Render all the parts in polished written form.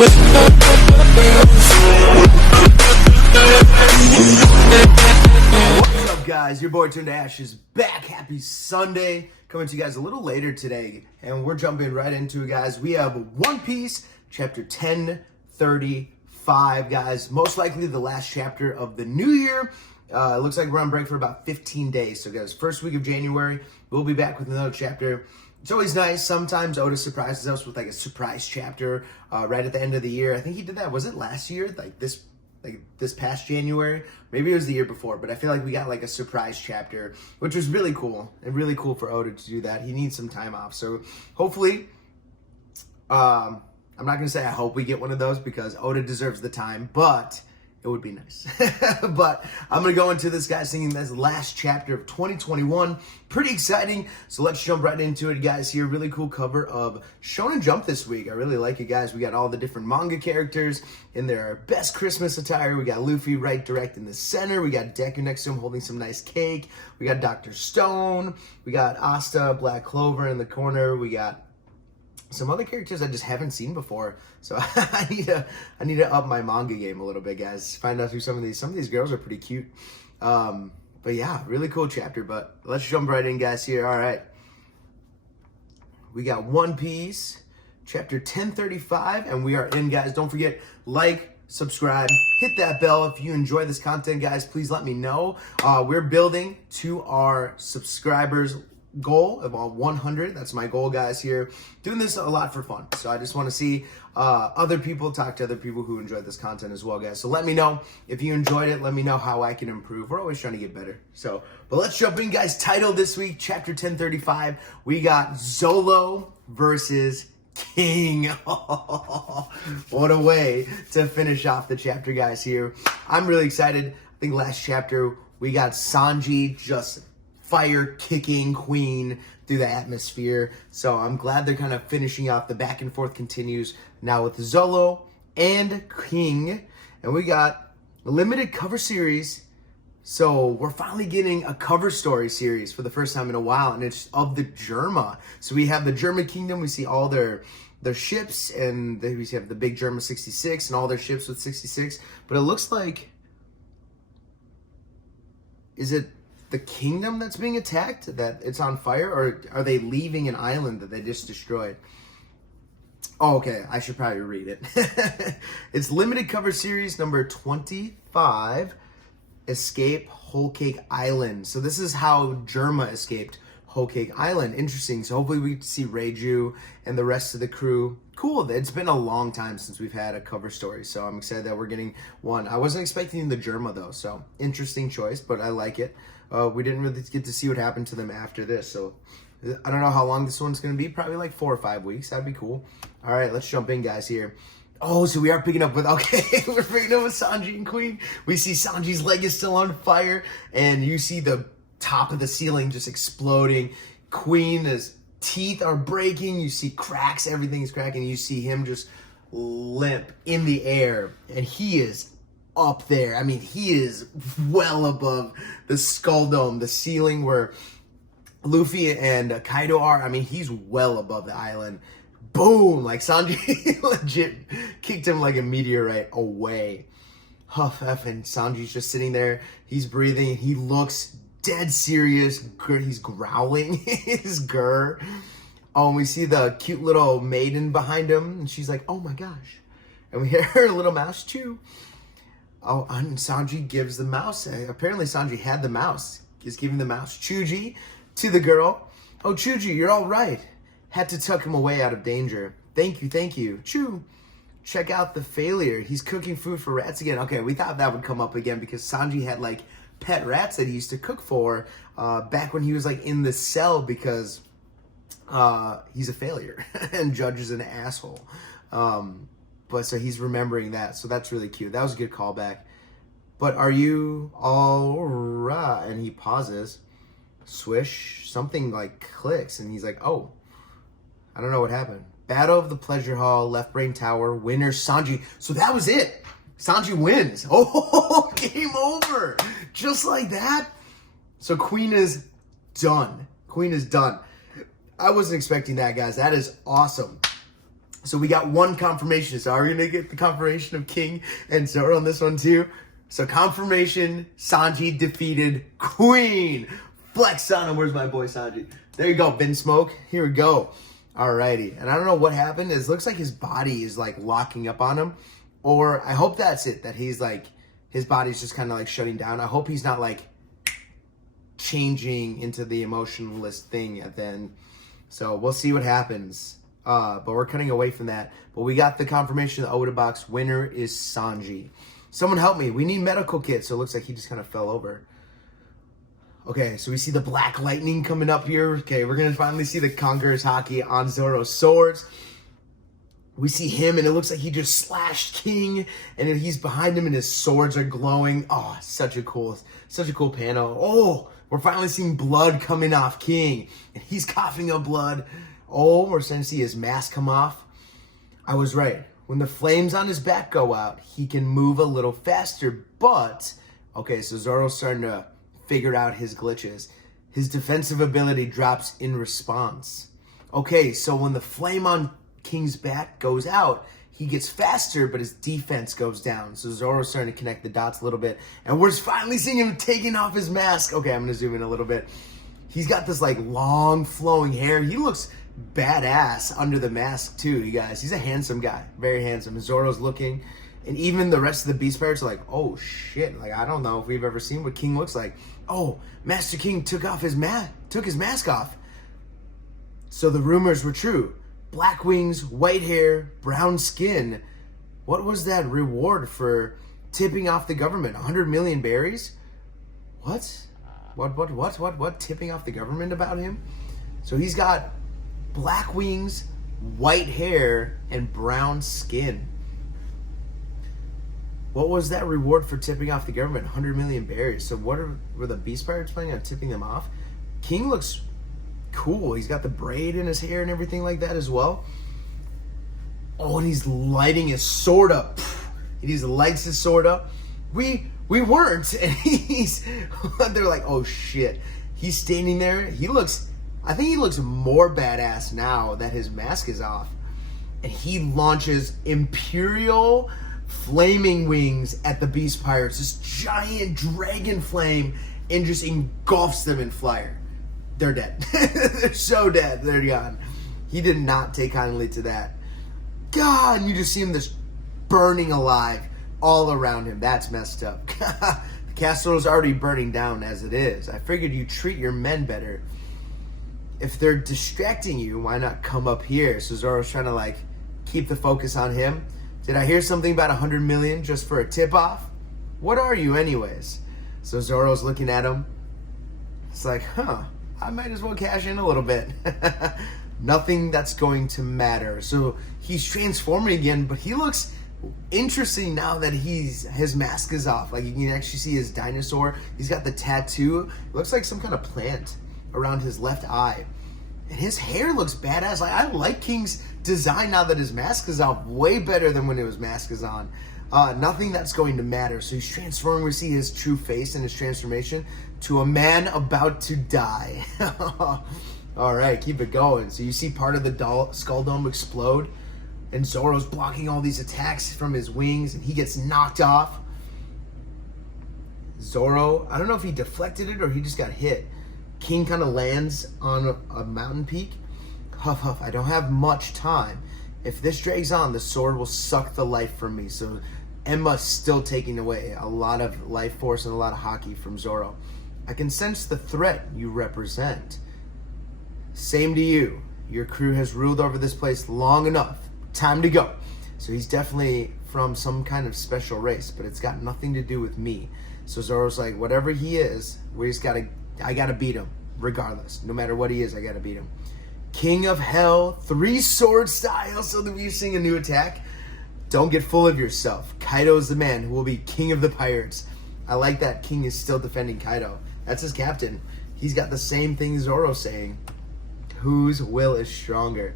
What's up, guys? Your boy Turned to Ash is back. Happy Sunday. Coming to you guys a little later today, and we're jumping right into it, guys. We have One Piece, chapter 1035, guys. Most likely the last chapter of the new year. It looks like we're on break for about 15 days. So, guys, first week of January, we'll be back with another chapter. It's always nice. Sometimes Oda surprises us with like a surprise chapter right at the end of the year. I think he did that. Was it last year? Like this past January? Maybe it was the year before, but I feel like we got like a surprise chapter, which was really cool. And really cool for Oda to do that. He needs some time off. So hopefully, I'm not going to say I hope we get one of those because Oda deserves the time, but it would be nice. But I'm going to go into this, guys, singing this last chapter of 2021. Pretty exciting. So let's jump right into it, guys. Here, really cool cover of Shonen Jump this week. I really like it, guys. We got all the different manga characters in their best Christmas attire. We got Luffy right direct in the center. We got Deku next to him holding some nice cake. We got Dr. Stone. We got Asta, Black Clover in the corner. We got some other characters I just haven't seen before, so I need to up my manga game a little bit, guys. Find out who some of these girls are pretty cute. But yeah, really cool chapter. But let's jump right in, guys. Here, all right. We got One Piece, chapter 1035, and we are in, guys. Don't forget, like, subscribe, hit that bell if you enjoy this content, guys. Please let me know. We're building to our subscribers goal of 100. That's my goal, guys. Here doing this a lot for fun, so I just want to see other people, talk to other people who enjoy this content as well, guys. So let me know if you enjoyed it. Let me know how I can improve. We're always trying to get better. So but let's jump in, guys. Title this week, chapter 1035. We got Zoro versus King. What a way to finish off the chapter, guys. Here I'm really excited. I think last chapter we got Sanjj just fire kicking Queen through the atmosphere. So I'm glad they're kind of finishing off. The back and forth continues now with Zoro and King. And we got a limited cover series. So we're finally getting a cover story series for the first time in a while. And it's of the Germa. So we have the Germa Kingdom. We see all their ships. And we have the big Germa 66 and all their ships with 66. But it looks like... Is it the kingdom that's being attacked, that it's on fire, or are they leaving an island that they just destroyed? Oh, okay, I should probably read it. It's limited cover series number 25, Escape Whole Cake Island. So this is how Germa escaped Whole Cake Island. Interesting. So hopefully we get to see Reiju and the rest of the crew. Cool. It's been a long time since we've had a cover story, so I'm excited that we're getting one. I wasn't expecting the Germa, though, so interesting choice, but I like it. We didn't really get to see what happened to them after this, so I don't know how long this one's going to be. Probably like 4 or 5 weeks. That'd be cool. All right, let's jump in, guys, here. Oh, so we are picking up with, okay, we're picking up with Sanjj Queen. We see Sanji's leg is still on fire, and you see the top of the ceiling just exploding. Queen's teeth are breaking. You see cracks. Everything is cracking. You see him just limp in the air, and he is up there. I mean, he is well above the skull dome, the ceiling where Luffy and Kaido are. I mean, he's well above the island. Boom! Like, Sanji legit kicked him like a meteorite away. Huff, F, and Sanji's just sitting there. He's breathing. He looks dead serious. He's growling his grr. Oh, and we see the cute little maiden behind him, and she's like, oh my gosh. And we hear her little mouse chew. Oh, and Sanji gives the mouse. Apparently Sanji had the mouse. He's giving the mouse Chuji to the girl. Oh, Chuji, you're all right. Had to tuck him away out of danger. Thank you, thank you. Chew. Check out the failure. He's cooking food for rats again. Okay, we thought that would come up again because Sanji had like pet rats that he used to cook for back when he was like in the cell because he's a failure and Judge is an asshole. But so he's remembering that. So that's really cute. That was a good callback. But are you all right? And he pauses. Swish. Something like clicks. And he's like, oh, I don't know what happened. Battle of the Pleasure Hall, Left Brain Tower, winner Sanji. So that was it. Sanji wins. Oh, game over. Just like that. So Queen is done. Queen is done. I wasn't expecting that, guys. That is awesome. So we got one confirmation. So are we going to get the confirmation of King and Zoro on this one too? So confirmation, Sanjj defeated Queen. Flex on him. Where's my boy Sanjj? There you go, Ben Smoke. Here we go. Alrighty. And I don't know what happened. It looks like his body is like locking up on him. Or I hope that's it. That he's like, his body's just kind of like shutting down. I hope he's not like changing into the emotionless thing at the end. So we'll see what happens. But we're cutting away from that. But we got the confirmation the Oda box winner is Sanjj. Someone help me. We need medical kits. So it looks like he just kind of fell over. Okay, so we see the black lightning coming up here. Okay, we're going to finally see the Conqueror's Haki on Zoro's swords. We see him, and it looks like he just slashed King, and he's behind him, and his swords are glowing. Oh, such a cool panel. Oh, we're finally seeing blood coming off King, and he's coughing up blood. Oh, we're starting to see his mask come off. I was right. When the flames on his back go out, he can move a little faster, but... Okay, so Zoro's starting to figure out his glitches. His defensive ability drops in response. Okay, so when the flame on King's back goes out, he gets faster, but his defense goes down. So Zoro's starting to connect the dots a little bit, and we're finally seeing him taking off his mask. Okay, I'm going to zoom in a little bit. He's got this like long flowing hair. He looks badass under the mask too, you guys. He's a handsome guy, very handsome. Zoro's looking, and even the rest of the Beast Pirates are like, oh shit, like I don't know if we've ever seen what King looks like. Oh, Master King took his mask off. So the rumors were true. Black wings, white hair, brown skin. What was that reward for tipping off the government? 100 million berries? What? What? Tipping off the government about him? So he's got black wings, white hair, and brown skin. What was that reward for tipping off the government? 100 million berries. So were the Beast Pirates planning on tipping them off? King looks cool. He's got the braid in his hair and everything like that as well. Oh, and he's lighting his sword up. He just lights his sword up. We weren't. And they're like, oh shit. He's standing there. I think he looks more badass now that his mask is off. And he launches Imperial flaming wings at the Beast Pirates. This giant dragon flame, and just engulfs them in fire. They're dead. They're so dead. They're gone. He did not take kindly to that. God, you just see him just burning alive all around him. That's messed up. The castle is already burning down as it is. I figured you'd treat your men better. If they're distracting you, why not come up here? So Zoro's trying to like keep the focus on him. Did I hear something about 100 million just for a tip-off? What are you anyways? So Zoro's looking at him. It's like, I might as well cash in a little bit. Nothing that's going to matter. So he's transforming again, but he looks interesting now that his mask is off. Like you can actually see his dinosaur. He's got the tattoo. It looks like some kind of plant around his left eye. And his hair looks badass. Like I like King's design now that his mask is off. Way better than when his mask is on. Nothing that's going to matter. So he's transforming. We see his true face and his transformation to a man about to die. All right, keep it going. So you see part of the skull dome explode, and Zoro's blocking all these attacks from his wings, and he gets knocked off. Zoro, I don't know if he deflected it or he just got hit. King kind of lands on a mountain peak. Huff, huff, I don't have much time. If this drags on, the sword will suck the life from me. So Emma's still taking away a lot of life force and a lot of haki from Zoro. I can sense the threat you represent. Same to you. Your crew has ruled over this place long enough. Time to go. So he's definitely from some kind of special race, but it's got nothing to do with me. So Zoro's like, whatever he is, I gotta beat him, regardless. No matter what he is, I gotta beat him. King of Hell, 3 sword style. So that we're seeing a new attack. Don't get full of yourself. Kaido's the man who will be king of the pirates. I like that King is still defending Kaido. That's his captain. He's got the same thing Zoro's saying. Whose will is stronger?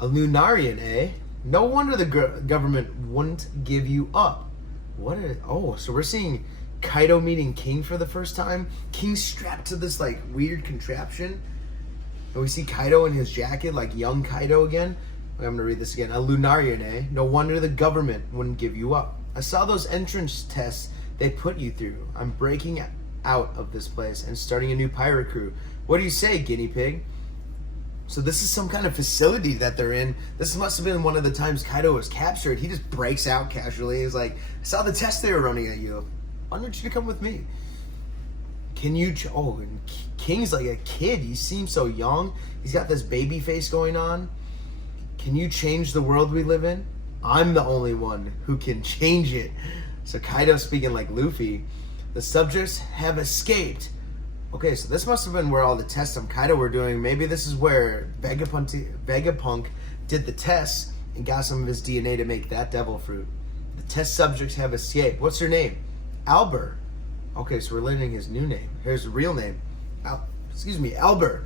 A Lunarian, eh? No wonder the government wouldn't give you up. So we're seeing Kaido meeting King for the first time. King's strapped to this like weird contraption. And we see Kaido in his jacket, like young Kaido again. I'm going to read this again. A Lunarian, eh? No wonder the government wouldn't give you up. I saw those entrance tests they put you through. I'm breaking out of this place and starting a new pirate crew. What do you say, guinea pig? So this is some kind of facility that they're in. This must have been one of the times Kaido was captured. He just breaks out casually. He's like, I saw the test they were running at you. Why don't you come with me? Can you... Oh, and King's like a kid. He seems so young. He's got this baby face going on. Can you change the world we live in? I'm the only one who can change it. So Kaido speaking like Luffy. The subjects have escaped. Okay, so this must have been where all the tests on Kaido were doing. Maybe this is where Vegapunk did the tests and got some of his DNA to make that devil fruit. The test subjects have escaped. What's her name? Albert. Okay, so we're learning his new name. Here's the real name. Albert.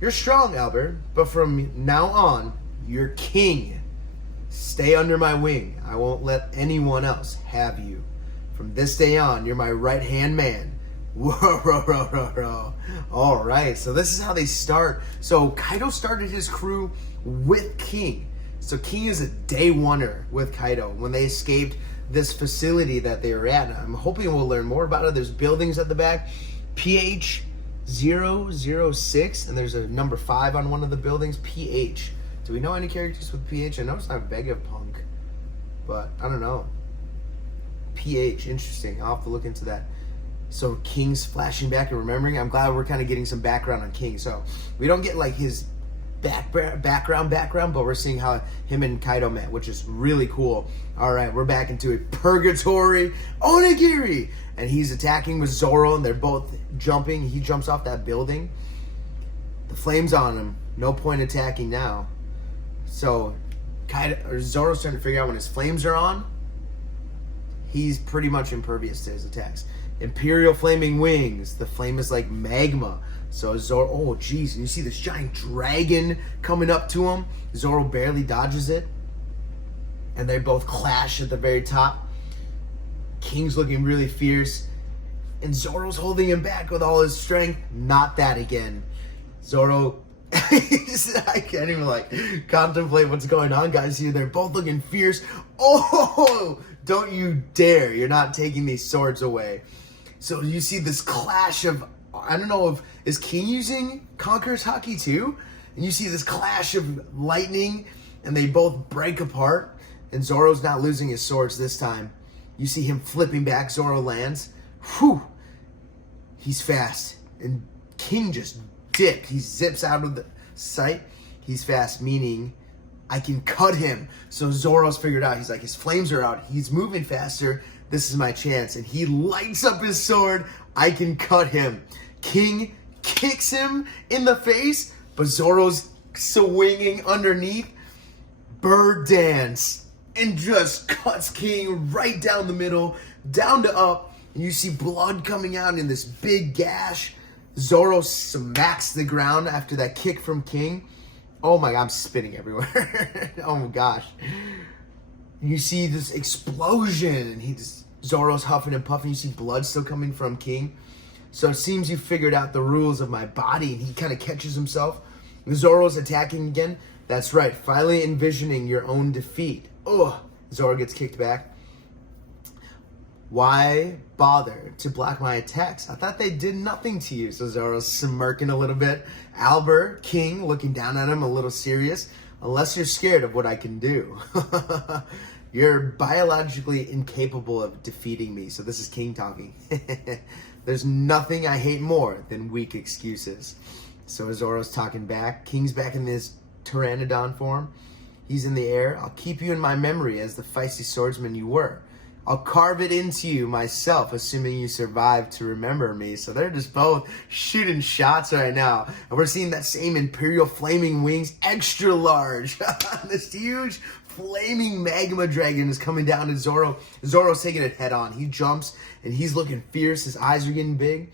You're strong, Albert, but from now on, you're king. Stay under my wing. I won't let anyone else have you. From this day on, you're my right-hand man. Whoa. All right, so this is how they start. So Kaido started his crew with King. So King is a day oneer with Kaido when they escaped this facility that they were at. And I'm hoping we'll learn more about it. There's buildings at the back. PH 006, and there's a number 5 on one of the buildings. PH. Do we know any characters with PH? I know it's not Vegapunk, but I don't know. PH, interesting. I'll have to look into that. So King's flashing back and remembering. I'm glad we're kind of getting some background on King. So we don't get like his background, but we're seeing how him and Kaido met, which is really cool. All right, we're back into it. Purgatory Onigiri, and he's attacking with Zoro, and they're both jumping. He jumps off that building. The flame's on him. No point attacking now. So Zoro's trying to figure out when his flames are on. He's pretty much impervious to his attacks. Imperial flaming wings. The flame is like magma. So Zoro, oh geez, and you see this giant dragon coming up to him. Zoro barely dodges it. And they both clash at the very top. King's looking really fierce. And Zoro's holding him back with all his strength. Not that again. Zoro, I can't even like contemplate what's going on, guys. Here, they're both looking fierce. Oh, don't you dare. You're not taking these swords away. So you see this clash of, I don't know if, is King using Conqueror's Haki too? And you see this clash of lightning and they both break apart. And Zoro's not losing his swords this time. You see him flipping back, Zoro lands. Whew. He's fast. And King just dipped. He zips out of the sight. He's fast, meaning I can cut him. So Zoro's figured out, he's like, his flames are out. He's moving faster. This is my chance. And he lights up his sword. I can cut him. King kicks him in the face, but Zoro's swinging underneath. Bird dance. And just cuts King right down the middle, down to up. And you see blood coming out in this big gash. Zoro smacks the ground after that kick from King. Oh my God, I'm spitting everywhere. Oh my gosh. You see this explosion, and Zoro's huffing and puffing. You see blood still coming from King. So it seems you figured out the rules of my body, and he kind of catches himself. Zoro's attacking again. That's right, finally envisioning your own defeat. Oh, Zoro gets kicked back. Why bother to block my attacks? I thought they did nothing to you. So Zoro's smirking a little bit. Albert, King, looking down at him a little serious. Unless you're scared of what I can do. You're biologically incapable of defeating me. So this is King talking. There's nothing I hate more than weak excuses. So Zoro's talking back. King's back in his Pteranodon form. He's in the air. I'll keep you in my memory as the feisty swordsman you were. I'll carve it into you myself, assuming you survive to remember me. So they're just both shooting shots right now. And we're seeing that same Imperial Flaming Wings, extra large. This huge flaming magma dragon is coming down to Zoro. Zoro's taking it head on. He jumps and he's looking fierce. His eyes are getting big.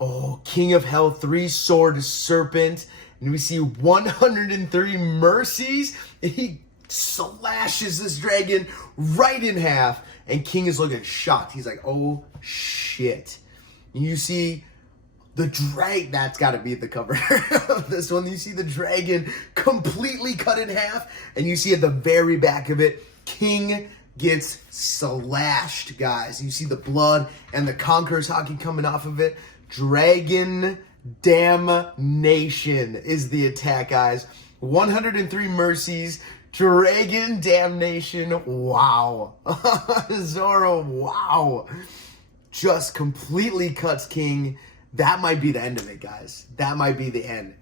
Oh, King of Hell, 3-sword serpent. And we see 103 mercies. And he slashes this dragon right in half. And King is looking shocked. He's like, oh, shit. And you see That's got to be the cover of this one. You see the dragon completely cut in half, and you see at the very back of it, King gets slashed, guys. You see the blood and the Conqueror's hockey coming off of it. Dragon Damnation is the attack, guys. 103 mercies. Dragon Damnation. Wow. Zoro, wow. Just completely cuts King. That might be the end of it, guys. That might be the end.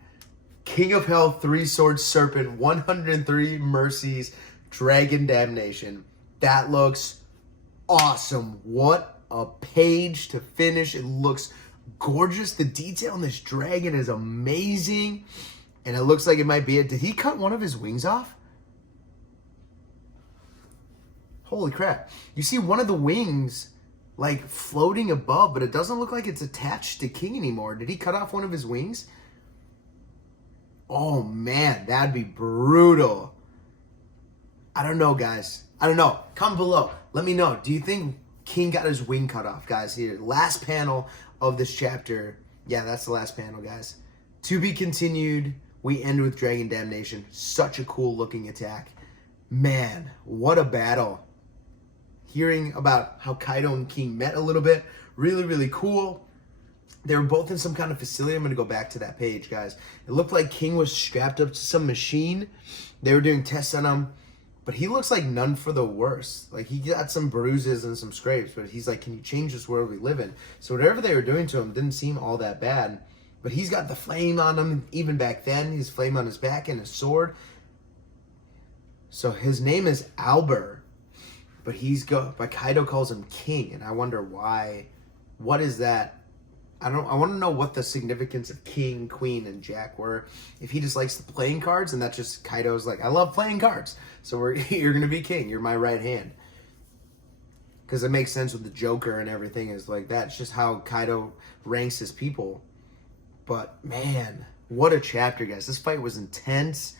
King of Hell, 3-sword serpent, 103 mercies, Dragon Damnation. That looks awesome. What a page to finish. It looks gorgeous. The detail on this dragon is amazing. And it looks like it might be it. Did he cut one of his wings off? Holy crap. You see one of the wings like floating above, but it doesn't look like it's attached to King anymore. Did he cut off one of his wings? Oh man, that'd be brutal. I don't know, guys. I don't know. Comment below. Let me know. Do you think King got his wing cut off, guys? Here, last panel of this chapter. Yeah, that's the last panel, guys. To be continued. We end with Dragon Damnation. Such a cool looking attack. Man, what a battle. Hearing about how Kaido and King met a little bit. Really, really cool. They were both in some kind of facility. I'm going to go back to that page, guys. It looked like King was strapped up to some machine. They were doing tests on him. But he looks like none for the worse. Like, he got some bruises and some scrapes. But he's like, can you change this world we live in? So whatever they were doing to him didn't seem all that bad. But he's got the flame on him. Even back then, his flame on his back and his sword. So his name is Albert. But Kaido calls him King. And I wonder why. What is that? I want to know what the significance of King, Queen, and Jack were. If he just likes the playing cards, and that's just Kaido's like, I love playing cards. So you're going to be king. You're my right hand. Because it makes sense with the Joker and everything is like that. It's just how Kaido ranks his people. But, man, what a chapter, guys. This fight was intense.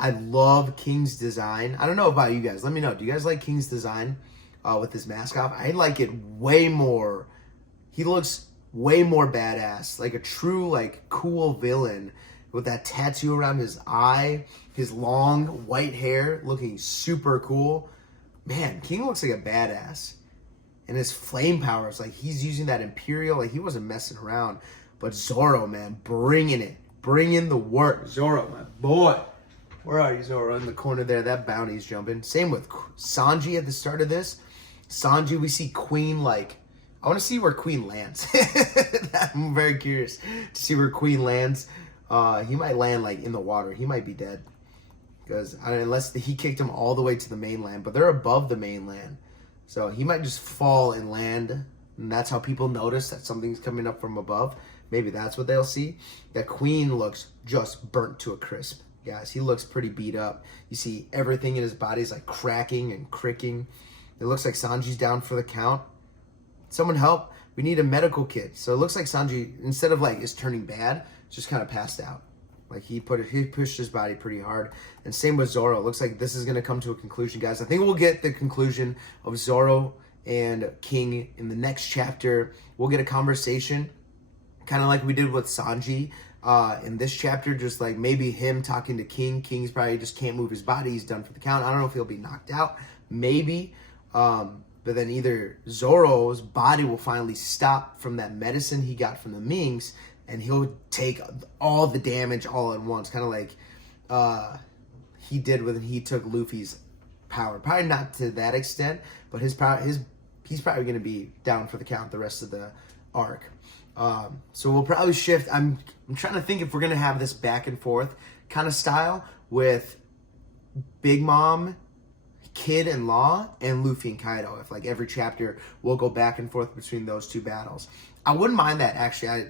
I love King's design. I don't know about you guys. Let me know. Do you guys like King's design with his mask off? I like it way more. He looks way more badass, like a true, like, cool villain with that tattoo around his eye, his long white hair looking super cool. Man, King looks like a badass. And his flame powers, like, he's using that Imperial, like, he wasn't messing around. But Zoro, man, bringing it. Bringing the work. Zoro, my boy. Where are you, Zoro? In the corner there, that bounty's jumping. Same with Sanjj at the start of this. Sanjj, we see Queen, like, I want to see where Queen lands. I'm very curious to see where Queen lands. He might land like in the water. He might be dead. Because unless he kicked him all the way to the mainland. But they're above the mainland. So he might just fall and land. And that's how people notice that something's coming up from above. Maybe that's what they'll see. That Queen looks just burnt to a crisp. Guys, he looks pretty beat up. You see everything in his body is like cracking and cricking. It looks like Sanji's down for the count. Someone help. We need a medical kit. So it looks like Sanjj, instead of like is turning bad, just kind of passed out. Like he pushed his body pretty hard. And same with Zoro. It looks like this is going to come to a conclusion, guys. I think we'll get the conclusion of Zoro and King in the next chapter. We'll get a conversation, kind of like we did with Sanjj in this chapter. Just like maybe him talking to King. King's probably just can't move his body. He's done for the count. I don't know if he'll be knocked out. Maybe. But then either Zoro's body will finally stop from that medicine he got from the Minks, and he'll take all the damage all at once, kind of like he did when he took Luffy's power. Probably not to that extent, but he's probably going to be down for the count the rest of the arc. So we'll probably shift. I'm trying to think if we're going to have this back and forth kind of style with Big Mom, Kid and Law, and Luffy and Kaido. If like every chapter we'll go back and forth between those two battles. I wouldn't mind that, actually.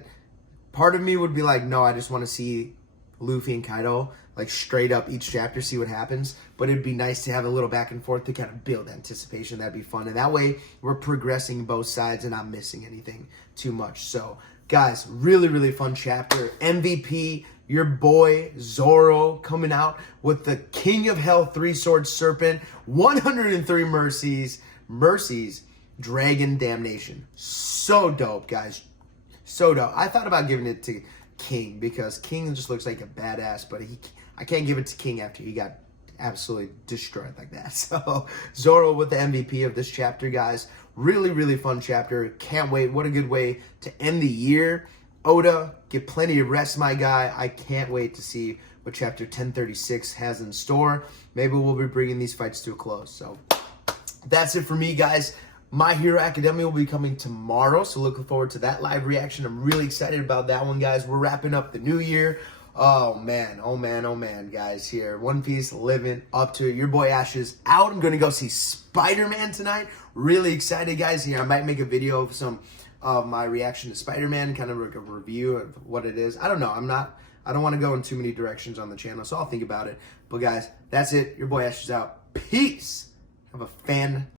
Part of me would be like, no, I just want to see Luffy and Kaido like straight up each chapter, see what happens. But it'd be nice to have a little back and forth to kind of build anticipation. That'd be fun. And that way we're progressing both sides and not missing anything too much. So guys, really, really fun chapter. MVP, your boy Zoro coming out with the King of Hell 3-sword serpent, 103 mercies, Dragon Damnation. So dope, guys. Soto. I thought about giving it to King because King just looks like a badass, but I can't give it to King after he got absolutely destroyed like that. So Zoro with the MVP of this chapter, guys. Really, really fun chapter. Can't wait. What a good way to end the year. Oda, get plenty of rest, my guy. I can't wait to see what chapter 1036 has in store. Maybe we'll be bringing these fights to a close. So that's it for me, guys. My Hero Academia will be coming tomorrow, so looking forward to that live reaction. I'm really excited about that one, guys. We're wrapping up the new year. Oh, man. Oh, man. Oh, man, guys, here. One Piece, living up to it. Your boy Ash is out. I'm going to go see Spider-Man tonight. Really excited, guys. Here, I might make a video of some of my reaction to Spider-Man, kind of like a review of what it is. I don't know. I don't want to go in too many directions on the channel, so I'll think about it. But, guys, that's it. Your boy Ash is out. Peace. Have a fan